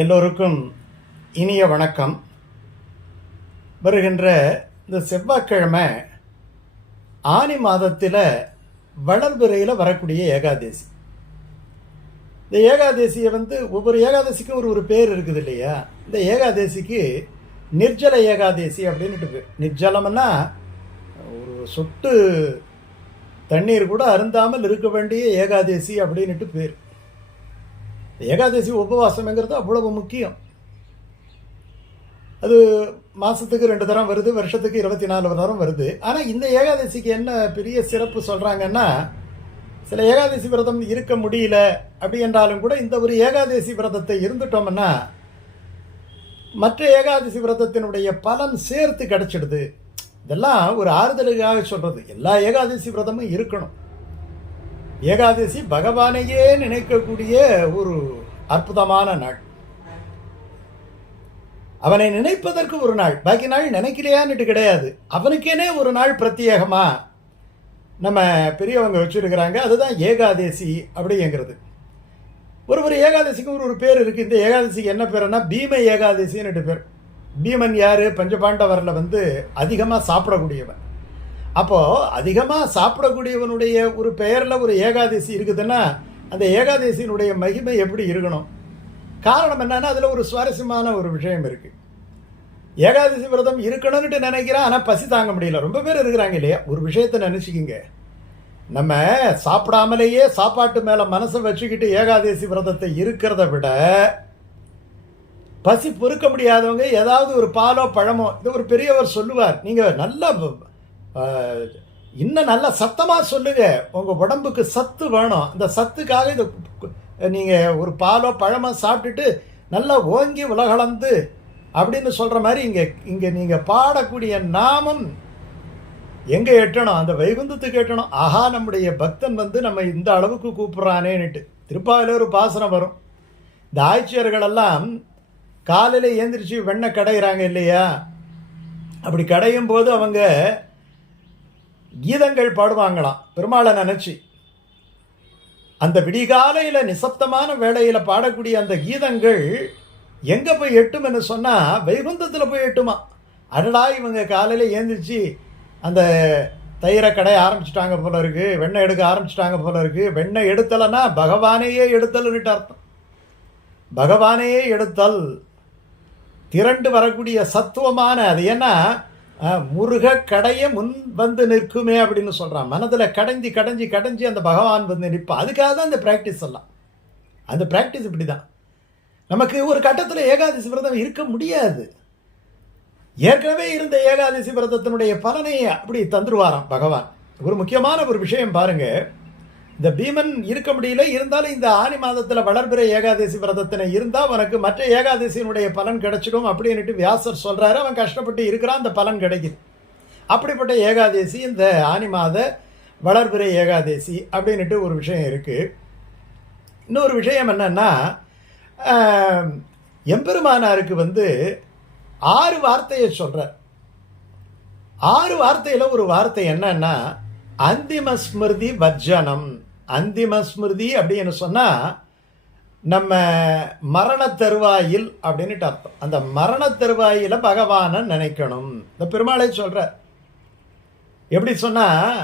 எல்லோருக்கும் இனிய வணக்கம். வருகின்ற இந்த செவ்வாய்க்கிழமை ஆனி மாதத்தில் வளர்பிறையில் வரக்கூடிய ஏகாதசி. இந்த ஏகாதசியை வந்து ஒவ்வொரு ஏகாதசிக்கும் ஒரு ஒரு பேர் இருக்குது இல்லையா? இந்த ஏகாதசிக்கு நிர்ஜல ஏகாதசி அப்படின்ட்டு பேர் நிர்ஜலம்னா ஒரு சொட்டு தண்ணீர் கூட அருந்தாமல் இருக்க வேண்டிய ஏகாதசி அப்படின்னுட்டு பேர். ஏகாதசி உபவாசம்ங்கிறது அவ்வளவு முக்கியம். அது மாதத்துக்கு ரெண்டு தரம் வருது வருஷத்துக்கு இருபத்தி நாலு தரம் வருது. ஆனால் இந்த ஏகாதசிக்கு என்ன பெரிய சிறப்பு சொல்கிறாங்கன்னா சில ஏகாதசி விரதம் இருக்க முடியல அப்படி என்றாலும் கூட இந்த ஒரு ஏகாதசி விரதத்தை இருந்துட்டோம்னா மற்ற ஏகாதசி விரதத்தினுடைய பலன் சேர்த்து கிடச்சிடுது. இதெல்லாம் ஒரு ஆறுதலுக்காக சொல்கிறது எல்லா ஏகாதசி விரதமும் இருக்கணும். ஏகாதசி பகவானையே நினைக்கக்கூடிய ஒரு அற்புதமான நாள். அவனை நினைப்பதற்கு ஒரு நாள். பாக்கி நாள் நினைக்கலையான்னுட்டு கிடையாது. அவனுக்கேனே ஒரு நாள் பிரத்யேகமாக நம்ம பெரியவங்க வச்சுருக்கிறாங்க. அதுதான் ஏகாதசி அப்படிங்கிறது. ஒரு ஒரு ஏகாதசிக்கு ஒரு ஒரு பேர் இருக்குது இந்த ஏகாதசிக்கு என்ன பேருன்னா பீம ஏகாதசின்னு பேர். பீமன் யார்? பஞ்சபாண்டவரில் வந்து அதிகமாக சாப்பிடக்கூடியவன். அப்போது அதிகமாக சாப்பிடக்கூடியவனுடைய ஒரு பெயரில் ஒரு ஏகாதசி இருக்குதுன்னா அந்த ஏகாதசியினுடைய மகிமை எப்படி இருக்கணும்? காரணம் என்னன்னா அதில் ஒரு சுவாரஸ்யமான ஒரு விஷயம் இருக்குது ஏகாதசி விரதம் இருக்கணும்னுட்டு நினைக்கிறேன் ஆனால் பசி தாங்க முடியல. ரொம்ப பேர் இருக்கிறாங்க இல்லையா? ஒரு விஷயத்தை நினச்சிக்கிங்க. நம்ம சாப்பிடாமலேயே சாப்பாட்டு மேலே மனசை வச்சுக்கிட்டு ஏகாதசி விரதத்தை இருக்கிறத விட பசி பொறுக்க முடியாதவங்க ஏதாவது ஒரு பாலோ பழமோ இது ஒரு பெரியவர் சொல்லுவார். நீங்கள் நல்லா இன்னும் நல்லா சத்தமாக சொல்லுங்க. உங்கள் உடம்புக்கு சத்து வேணும். அந்த சத்துக்காக இதை நீங்கள் ஒரு பாலோ பழமோ சாப்பிட்டுட்டு நல்லா ஓங்கி உலகளந்து அப்படின்னு சொல்கிற மாதிரி இங்கே இங்கே நீங்கள் பாடக்கூடிய நாமம் எங்கே எட்டணும்? அந்த வைகுந்தத்துக்கு எட்டணும். ஆஹா நம்முடைய பக்தன் வந்து நம்ம இந்த அளவுக்கு கூப்பிட்றானேன்னுட்டு. திருப்பாவில் ஒரு பாசனம் வரும். இந்த ஆட்சியர்களெல்லாம் காலையில் ஏந்திரிச்சு வெண்ணெய் கடையிறாங்க இல்லையா? அப்படி கடையும் போது அவங்க கீதங்கள் பாடுவாங்களாம். பெருமாளை நினச்சி. அந்த விடிகாலையில் நிசப்தமான வேளையில் பாடக்கூடிய அந்த கீதங்கள் எங்கே போய் எட்டும்னு சொன்னால் வைகுந்தத்தில் போய் எட்டுமா. அடடா இவங்க காலையில் ஏந்திரிச்சு அந்த தயிரை கடை ஆரம்பிச்சிட்டாங்க போல இருக்கு வெண்ணெய் எடுக்க ஆரம்பிச்சிட்டாங்க போல இருக்கு. வெண்ணெய் எடுத்தலைன்னா பகவானையே எடுத்தல்னுட்டு அர்த்தம். பகவானையே எடுத்தல் திரண்டு வரக்கூடிய சத்துவமான அது. என்ன முருக கடைய முன் வந்து நிற்குமே அப்படின்னு சொல்கிறான் மனதில் கடைஞ்சி கடைஞ்சி கடைஞ்சி அந்த பகவான் வந்து நிற்பான். அதுக்காக தான் அந்த ப்ராக்டிஸ் எல்லாம் அந்த ப்ராக்டிஸ் இப்படி தான் நமக்கு ஒரு கட்டத்தில் ஏகாதசி விரதம் இருக்க முடியாது. ஏற்கனவே இருந்த ஏகாதசி விரதத்தினுடைய பலனை அப்படி தந்துருவாராம் பகவான். ஒரு முக்கியமான ஒரு விஷயம் பாருங்கள் இந்த பீமன் இருக்க முடியல. இருந்தாலும் இந்த ஆனி மாதத்தில் வளர்பிறை ஏகாதசி விரதத்தினை இருந்தால் உனக்கு மற்ற ஏகாதசியினுடைய பலன் கிடைச்சிடும் அப்படின்ட்டு வியாசர் சொல்கிறாரு அவன் கஷ்டப்பட்டு இருக்கிறான். அந்த பலன் கிடைக்குது. அப்படிப்பட்ட ஏகாதசி இந்த ஆனி மாத வளர்பிறை ஏகாதசி அப்படின்னுட்டு ஒரு விஷயம் இருக்குது இன்னொரு விஷயம் என்னென்னா எம்பெருமானாருக்கு வந்து ஆறு வார்த்தையை சொல்கிறார் ஆறு வார்த்தையில் ஒரு வார்த்தை என்னன்னா அந்திம ஸ்மிருதி வர்ஜனம் அந்திம ஸ்மிருதி அப்படின்னு சொன்னால் நம்ம மரண தருவாயில் அப்படின்னுட்டு அர்த்தம். அந்த மரண தருவாயில் பகவானை நினைக்கணும். இந்த பெருமாளை சொல்கிறார் எப்படி சொன்னால்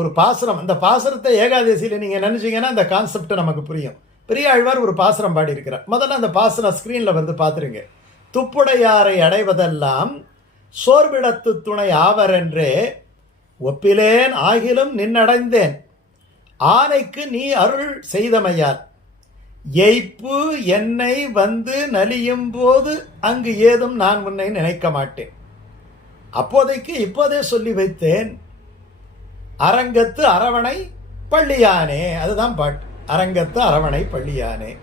ஒரு பாசுரம். அந்த பாசுரத்தை ஏகாதசியில் நீங்கள் நினச்சிங்கன்னா அந்த கான்செப்ட் நமக்கு புரியும். பெரிய ஆழ்வார் ஒரு பாசுரம் பாடியிருக்கிறார். முதல்ல அந்த பாசுரம் ஸ்க்ரீனில் வந்து பார்த்துருங்க. துப்புடையாரை அடைவதெல்லாம் சோர்விடத்து துணை ஆவரென்றே ஒப்பிலேன் ஆகிலும் நின்னடைந்தேன். ஆனைக்கு நீ அருள் செய்தமையால். எய்ப்பு என்னை வந்து நலியும் போது அங்கு ஏதும் நான் உன்னை நினைக்க மாட்டேன். அப்போதைக்கு இப்போதே சொல்லி வைத்தேன். அரங்கத்து அரவணை பள்ளியானே. அதுதான் பாட்டு. அரங்கத்து அரவணை பள்ளியானே.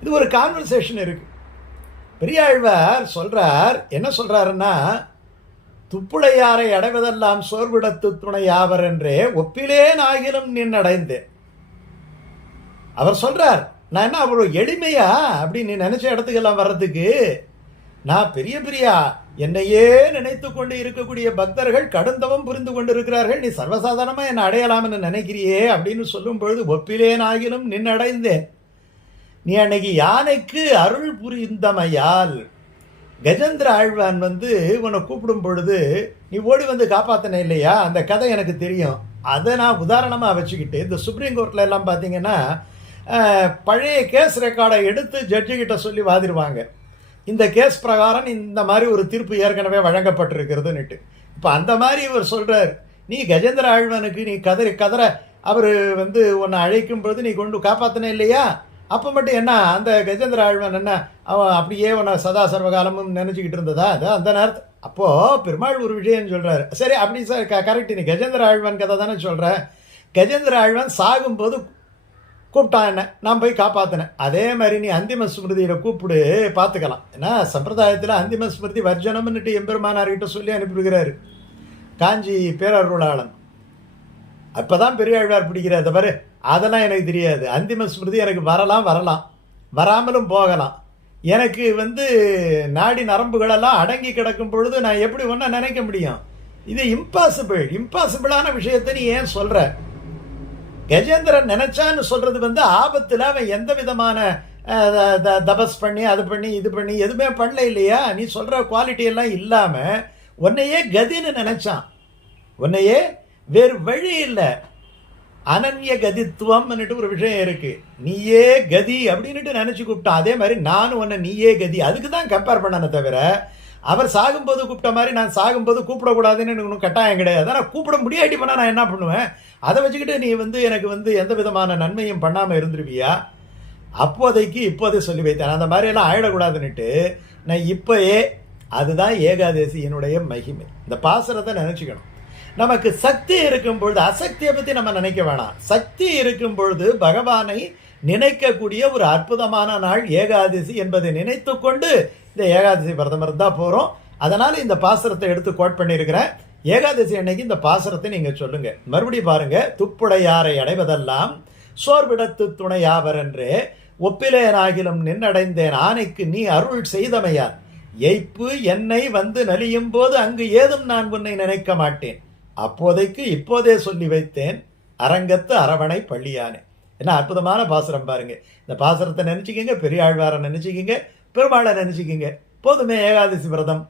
இது ஒரு கான்வர்சேஷன் இருக்கு. பெரியாழ்வார் சொல்றார் என்ன சொல்றாருன்னா துப்புளையாரை அடைவதெல்லாம் சோர்விடத்து துணையாவர் என்றே ஒப்பிலேன் ஆகிலும் நின் அடைந்தேன் அவர் சொல்றார் நான் என்ன அவ்வளோ எளிமையா? அப்படின்னு நீ நினைச்ச இடத்துக்கெல்லாம் வர்றதுக்கு? நான் பெரிய பெரிய. என்னையே நினைத்து கொண்டு இருக்கக்கூடிய பக்தர்கள் கடுந்தவம் புரிந்து கொண்டு இருக்கிறார்கள் நீ சர்வசாதாரணமாக என்னை அடையலாம்னு நினைக்கிறியே? அப்படின்னு சொல்லும் பொழுது ஒப்பிலேன் ஆகிலும் நின்னடைந்தேன். நீ அன்னைக்கு யானைக்கு அருள் புரிந்தமையால் கஜேந்திர ஆழ்வான் வந்து உன்னை கூப்பிடும் பொழுது நீ ஓடி வந்து காப்பாத்தின இல்லையா? அந்த கதை எனக்கு தெரியும். அதை நான் உதாரணமாக வச்சுக்கிட்டு இந்த சுப்ரீம் கோர்ட்டில் எல்லாம் பார்த்தீங்கன்னா பழைய கேஸ் ரெக்கார்டை எடுத்து ஜட்ஜிக்கிட்ட சொல்லி வாதிடுவாங்க. இந்த கேஸ் பிரகாரம் இந்த மாதிரி ஒரு தீர்ப்பு ஏற்கனவே வழங்கப்பட்டிருக்கிறதுன்னுட்டு. இப்போ அந்த மாதிரி இவர் சொல்கிறார் நீ கஜேந்திர ஆழ்வானுக்கு நீ கதறி கதற. அவர் வந்து உன்னை அழைக்கும் பொழுது நீ கொண்டு காப்பாற்றின இல்லையா? அப்போ மட்டும் என்ன அந்த கஜேந்திர ஆழ்வன் என்ன அவன் அப்படியே உன்னை சதா சர்வகாலமும் நினச்சிக்கிட்டு இருந்ததா? அது அந்த நேரத்து அப்போது பெருமாள் ஒரு விஷயம் சொல்கிறாரு சரி அப்படி சார் க கரெக்ட் நீ கஜேந்திர ஆழ்வன் கதை தானே சொல்கிறேன் கஜேந்திர ஆழ்வான் சாகும்போது கூப்பிட்டான் என்ன நான் போய் காப்பாற்றினேன் அதே மாதிரி நீ அந்திம ஸ்மிருதியில் கூப்பிடு பார்த்துக்கலாம் ஏன்னா சம்பிரதாயத்தில் அந்திம ஸ்மிருதி வர்ஜனம்னுட்டு எம்பெருமானார்கிட்ட சொல்லி அனுப்பிவிடுகிறாரு. காஞ்சி பேரருளாளன். அப்பதான் பெரியாழ்வார் பிடிக்கிற அந்த பாரு அதெல்லாம் எனக்கு தெரியாது. அந்திம ஸ்மிருதி எனக்கு வரலாம் வரலாம். வராமலும் போகலாம். எனக்கு வந்து நாடி நரம்புகளெல்லாம் அடங்கி கிடக்கும் பொழுது நான் எப்படி ஒன்றா நினைக்க முடியும்? இது இம்பாசிபிள் இம்பாசிபிளான விஷயத்தை நீ ஏன் சொல்கிற கஜேந்திரன் நினச்சான்னு சொல்கிறது வந்து ஆபத்தில் அவன் எந்த விதமான த- தபஸ் பண்ணி அது பண்ணி இது பண்ணி எதுவுமே பண்ணல இல்லையா? நீ சொல்கிற குவாலிட்டி எல்லாம் இல்லாம உன்னையே கதின்னு நினச்சான். உன்னையே வேறு வழி இல்லை. அனன்ய கதித்துவம்னுட்டு ஒரு விஷயம் இருக்கு. நீயே கதி அப்படின்னுட்டு நினச்சி கூப்பிட்டான் அதே மாதிரி நானும் ஒன்று நீயே கதி. அதுக்கு தான் கம்பேர் பண்ணனே தவிர அவர் சாகும்போது கூப்பிட்ட மாதிரி நான் சாகும்போது கூப்பிடக்கூடாதுன்னு எனக்கு ஒன்றும் கட்டாயம் கிடையாது. ஆனால் கூப்பிட முடியாட்டி பண்ணால் நான் என்ன பண்ணுவேன்? அதை வச்சுக்கிட்டு நீ வந்து எனக்கு வந்து எந்த விதமான நன்மையும் பண்ணாமல் இருந்துருவியா அப்போதைக்கு இப்போதே சொல்லி வைத்தேன். அந்த மாதிரியெல்லாம் ஆயிடக்கூடாதுன்னுட்டு நான் இப்போயே அதுதான் ஏகாதசியினுடைய மகிமை. இந்த பாசுரத்தை நினச்சிக்கணும். நமக்கு சக்தி இருக்கும் பொழுது அசக்தியை பற்றி நம்ம நினைக்க வேணாம். சக்தி இருக்கும் பொழுது பகவானை நினைக்கக்கூடிய ஒரு அற்புதமான நாள் ஏகாதசி என்பதை நினைத்து கொண்டு இந்த ஏகாதசி விரதம் இருந்தால் போகிறோம் அதனால் இந்த பாசுரத்தை எடுத்து கோட் பண்ணியிருக்கிறேன். ஏகாதசி அன்னைக்கு இந்த பாசுரத்தை நீங்கள் சொல்லுங்க. மறுபடியும் பாருங்க. துப்புடையாரை அடைவதெல்லாம் சோர்விடத்து துணையாவர் என்று ஒப்பிலேனாகிலும் நின்னடைந்தேன். ஆணைக்கு நீ அருள் செய்தமையார். எய்ப்பு என்னை வந்து நலியும் போது அங்கு ஏதும் நான் உன்னை நினைக்க மாட்டேன். அப்போதைக்கு இப்போதே சொல்லி வைத்தேன் அரங்கத்து அரவணை பள்ளியானே என்ன அற்புதமான பாசுரம் பாருங்க. இந்த பாசுரத்தை நினச்சிக்கிங்க பெரியாழ்வாரை நினச்சிக்கிங்க பெருமாளை நினச்சிக்கிங்க. போதுமே ஏகாதசி விரதம்.